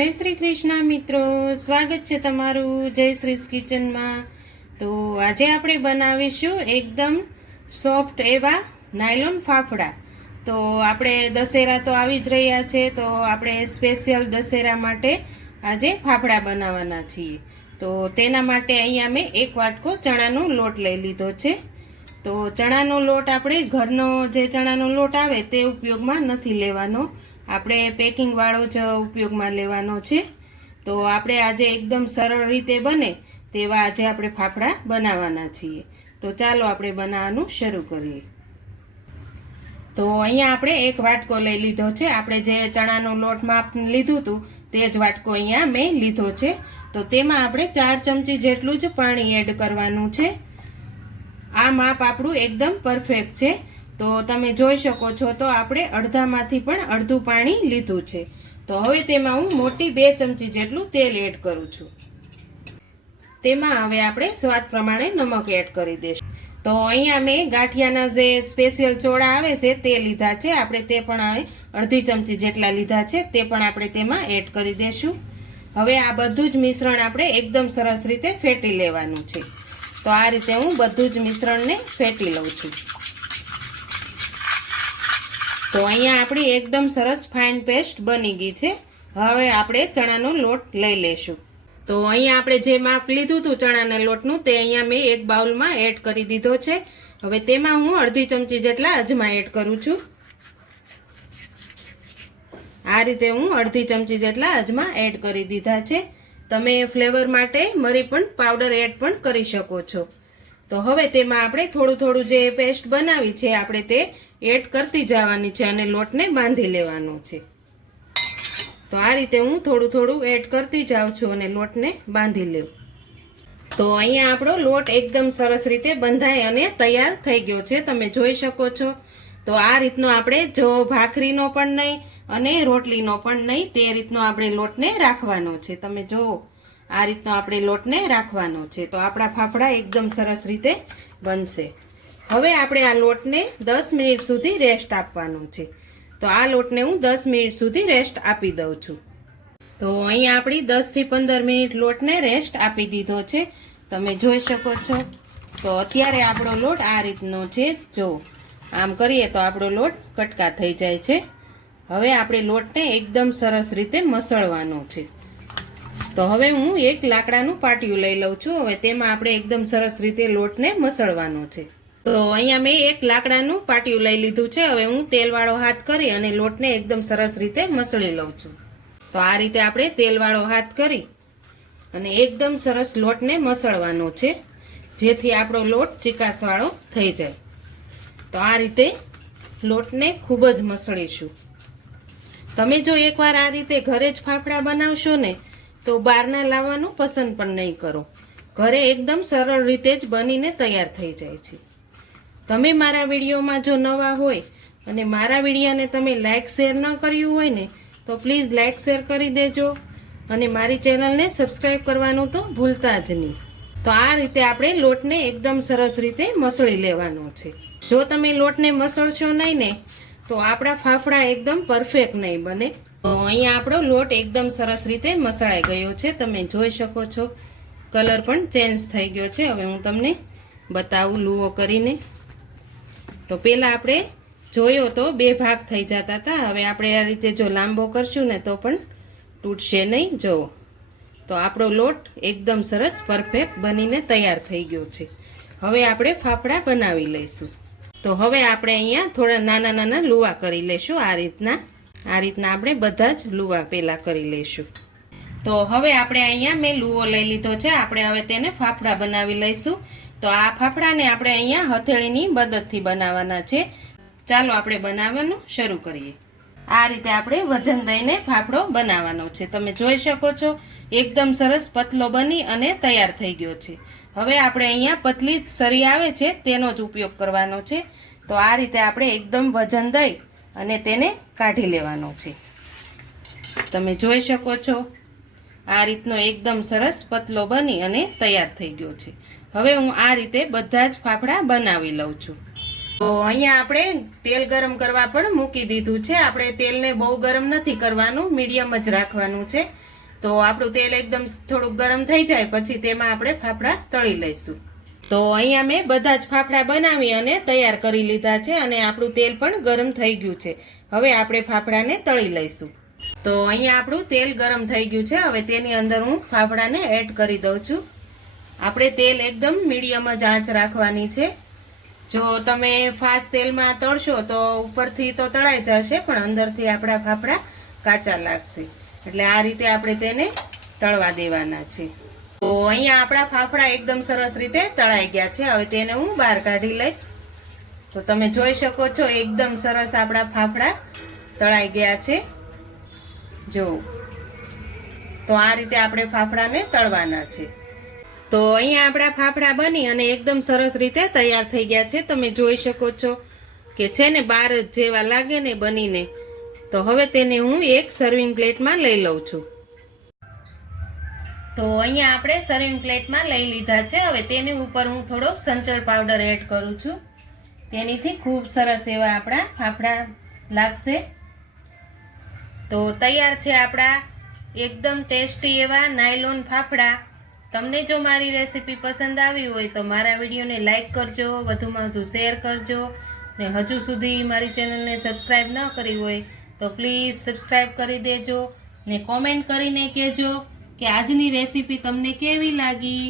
જય શ્રી કૃષ્ણ મિત્રો, સ્વાગત છે તમારું જય શ્રી કિચનમાં. તો આજે આપણે બનાવીશું એકદમ સોફ્ટ એવા નાયલોન ફાફડા. તો આપણે દશેરા તો આવી જ રહ્યા છે, તો આપણે સ્પેશિયલ દશેરા માટે આજે ફાફડા બનાવવાના છીએ. તો તેના માટે અહીંયા મેં એક વાટકો ચણાનો લોટ લઈ લીધો છે. તો ચણાનો લોટ આપણે ઘરનો જે ચણાનો લોટ આવે તે ઉપયોગમાં નથી લેવાનો. આપણે પેકિંગવાળો જ ઉપયોગમાં લેવાનો છે. તો આપણે આજે એકદમ સરળ રીતે બને તેવા આજે આપણે ફાફડા બનાવવાના છીએ. તો ચાલો આપણે બનાવવાનું શરૂ કરીએ. તો અહીંયા આપણે એક વાટકો લઈ લીધો છે. આપણે જે ચણાનો લોટ માપ લીધું હતું તે જ વાટકો અહીંયા મેં લીધો છે. તો તેમાં આપણે ચાર ચમચી જેટલું જ પાણી એડ કરવાનું છે. આ માપ આપણું એકદમ પરફેક્ટ છે. તો તમે જોઈ શકો છો, તો આપણે અડધામાંથી પણ અડધું પાણી લીધું છે. તો હવે તેમાં હું મોટી બે ચમચી જેટલું તેલ એડ કરું છું. તેમાં હવે આપણે સ્વાદ પ્રમાણે નમક એડ કરી દઈશું. તો અહીંયા મેં ગાંઠિયાના જે સ્પેશિયલ ચોળા આવે છે, તે લીધા છે. આપણે તે પણ અડધી ચમચી જેટલા લીધા છે, તે પણ આપણે તેમાં એડ કરી દઈશું. હવે આ બધું જ મિશ્રણ આપણે એકદમ સરસ રીતે ફેટી લેવાનું છે. તો આ રીતે હું બધું જ મિશ્રણને ફેટી લઉં છું. તો અહીંયા આપણી એકદમ સરસ ફાઇન પેસ્ટ બની ગઈ છે. હવે આપણે ચણાનો લોટ લઈ લેશું તો અહીંયા આપણે જે માપ લીધું હતું ચણાના લોટનું, તે અહીંયા મેં એક બાઉલમાં એડ કરી દીધો છે. હવે તેમાં હું અડધી ચમચી જેટલા અજમા એડ કરું છું. આ રીતે હું અડધી ચમચી જેટલા અજમા એડ કરી દીધા છે. તમે ફ્લેવર માટે મરી પણ પાવડર એડ પણ કરી શકો છો. તો હવે તેમાં આપણે થોડું થોડું જે પેસ્ટ બનાવી છે, આપણે તે એડ કરતી જવાની છે અને લોટને બાંધી લેવાનો છે. તો આ રીતે હું થોડું થોડું એડ કરતી જાઉં છું અને લોટને બાંધી લઉં. તો અહીંયા આપણો લોટ એકદમ સરસ રીતે બંધાય અને તૈયાર થઈ ગયો છે. તમે જોઈ શકો છો. તો આ રીતનો આપણે જો ભાખરીનો પણ નહીં અને રોટલીનો પણ નહીં, તે રીતનો આપણે લોટને રાખવાનો છે. તમે જુઓ આ રીતનો આપણે લોટને રાખવાનો છે. તો આપણા ફાફડા એકદમ સરસ રીતે બનશે. હવે આપણે આ લોટને દસ મિનિટ સુધી રેસ્ટ આપવાનો છે. તો આ લોટને હું દસ મિનિટ સુધી રેસ્ટ આપી દઉં છું. તો અહીંયા આપણી દસથી પંદર મિનિટ લોટને રેસ્ટ આપી દીધો છે. તમે જોઈ શકો છો. તો અત્યારે આપણો લોટ આ રીતનો છે. જો આમ કરીએ તો આપણો લોટ કટકા થઈ જાય છે. હવે આપણે લોટને એકદમ સરસ રીતે મસળવાનો છે. તો હવે હું એક લાકડાનું પાટિયું લઈ લઉં છું. હવે તેમાં આપણે એકદમ સરસ રીતે લોટને મસળવાનો છે. તો અહીંયા મેં એક લાકડાનું પાટિયું લઈ લીધું છે. હવે હું તેલવાળો હાથ કરી અને લોટને એકદમ સરસ રીતે મસળી લઉં છું. તો આ રીતે આપણે તેલવાળો હાથ કરી અને એકદમ સરસ લોટને મસળવાનો છે. જેથી આપણો લોટ ચિકાસવાળો થઈ જાય. તો આ રીતે લોટને ખૂબ જ મસળીશું. તમે જો એકવાર આ રીતે ઘરે જ ફાફડા બનાવશો ને, તો બહારના લાવવાનું પસંદ પણ નહીં કરો. ઘરે એકદમ સરળ રીતે જ બનીને તૈયાર થઈ જાય છે. તમે મારા વિડીયોમાં જો નવા હોય અને મારા વિડીયાને તમે લાઇક શેર ન કર્યું હોય ને, તો પ્લીઝ લાઇક શેર કરી દેજો અને મારી ચેનલને સબસ્ક્રાઈબ કરવાનું તો ભૂલતા જ નહીં. તો આ રીતે આપણે લોટને એકદમ સરસ રીતે મસળી લેવાનો છે. જો તમે લોટને મસળશો નહીં ને, તો આપણા ફાફડા એકદમ પરફેક્ટ નહીં બને. અહીંયા આપણો લોટ એકદમ સરસ રીતે મસળાઈ ગયો છે. તમે જોઈ શકો છો. કલર પણ ચેન્જ થઈ ગયો છે. હવે હું તમને બતાવું લુઓ કરીને. તો પહેલાં આપણે જોયો તો બે ભાગ થઈ જતા હતા. હવે આપણે આ રીતે જો લાંબો કરશું ને તો પણ તૂટશે નહીં. જોવો તો આપણો લોટ એકદમ સરસ પરફેક્ટ બનીને તૈયાર થઈ ગયો છે. હવે આપણે ફાફડા બનાવી લઈશું. તો હવે આપણે અહીંયા થોડા નાના નાના લુવા કરી લઈશું આ રીતના. આ રીતના આપણે બધા જ લુવા પહેલાં કરી લઈશું. તો હવે આપણે અહીંયા મેં લુવો લઈ લીધો છે. આપણે હવે તેને ફાફડા બનાવી લઈશું. તો આ ફાફડાને આપણે અહીંયા હથેળીની મદદથી બનાવવાના છે. ચાલો આપણે બનાવવાનું શરૂ કરીએ. આ રીતે આપણે વજન દઈને ફાફડો બનાવવાનો છે. તમે જોઈ શકો છો, એકદમ સરસ પતલો બની અને તૈયાર થઈ ગયો છે. હવે આપણે અહીંયા પતલી સરી આવે છે, તેનો જ ઉપયોગ કરવાનો છે. તો આ રીતે આપણે એકદમ વજન દઈ અને તેને કાઢી લેવાનો છે. તમે જોઈ શકો છો, આ રીતનો એકદમ સરસ પતલો બની અને તૈયાર થઈ ગયો છે. હવે હું આ રીતે બધા જ ફાફડા બનાવી લઉં છું. તો અહીંયા આપણે તેલ ગરમ કરવા પણ મૂકી દીધું છે. આપણે તેલને બહુ ગરમ નથી કરવાનું, મીડિયમ જ રાખવાનું છે. તો આપણું તેલ એકદમ થોડુંક ગરમ થઈ જાય, પછી તેમાં આપણે ફાફડા તળી લઈશું. તો અહીંયા મેં બધા જ ફાફડા બનાવી અને તૈયાર કરી લીધા છે અને આપણું તેલ પણ ગરમ થઈ ગયું છે. હવે આપણે ફાફડાને તળી લઈશું. તો અહીંયા આપણું તેલ ગરમ થઈ ગયું છે. હવે તેની અંદર હું ફાફડાને એડ કરી દઉં છું. આપણે તેલ એકદમ મીડિયમ જ આંચ રાખવાની છે. જો તમે ફાસ્ટ તેલમાં તળશો તો ઉપરથી તો તળાઈ જશે, પણ અંદરથી આપણા ફાફડા કાચા લાગશે. એટલે આ રીતે આપણે તેને તળવા દેવાના છે. તો અહીંયા આપણા ફાફડા એકદમ સરસ રીતે તળાઈ ગયા છે. હવે તેને હું બહાર કાઢી લઈશ. તો તમે જોઈ શકો છો, એકદમ સરસ આપણા ફાફડા તળાઈ ગયા છે. જો, તો આ રીતે આપણે ફાફડાને તળવાના છે. તો અહીંયા આપણા ફાફડા બની અને એકદમ સરસ રીતે તૈયાર થઈ ગયા છે. તમે જોઈ શકો છો કે છે ને બાર જેવા લાગે ને બનીને. તો હવે તેને હું એક સર્વિંગ પ્લેટમાં લઈ લઉં છું. તો અહીંયા આપણે સર્વિંગ પ્લેટમાં લઈ લીધા છે. હવે તેની ઉપર હું થોડોક સંચળ પાવડર એડ કરું છું. તેનીથી ખૂબ સરસ એવા આપણા ફાફડા લાગશે. તો તૈયાર છે આપણા એકદમ ટેસ્ટી એવા નાયલોન ફાફડા. તમને જો મારી રેસીપી પસંદ આવી હોય તો મારા વિડીયોને લાઈક કરજો વધુમાં વધુ શેર કરજો ને હજુ સુધી મારી ચેનલને સબસ્ક્રાઈબ ન કરી હોય તો પ્લીઝ સબસ્ક્રાઈબ કરી દેજો ને કોમેન્ટ કરીને કહેજો કે આજની રેસીપી તમને કેવી લાગી?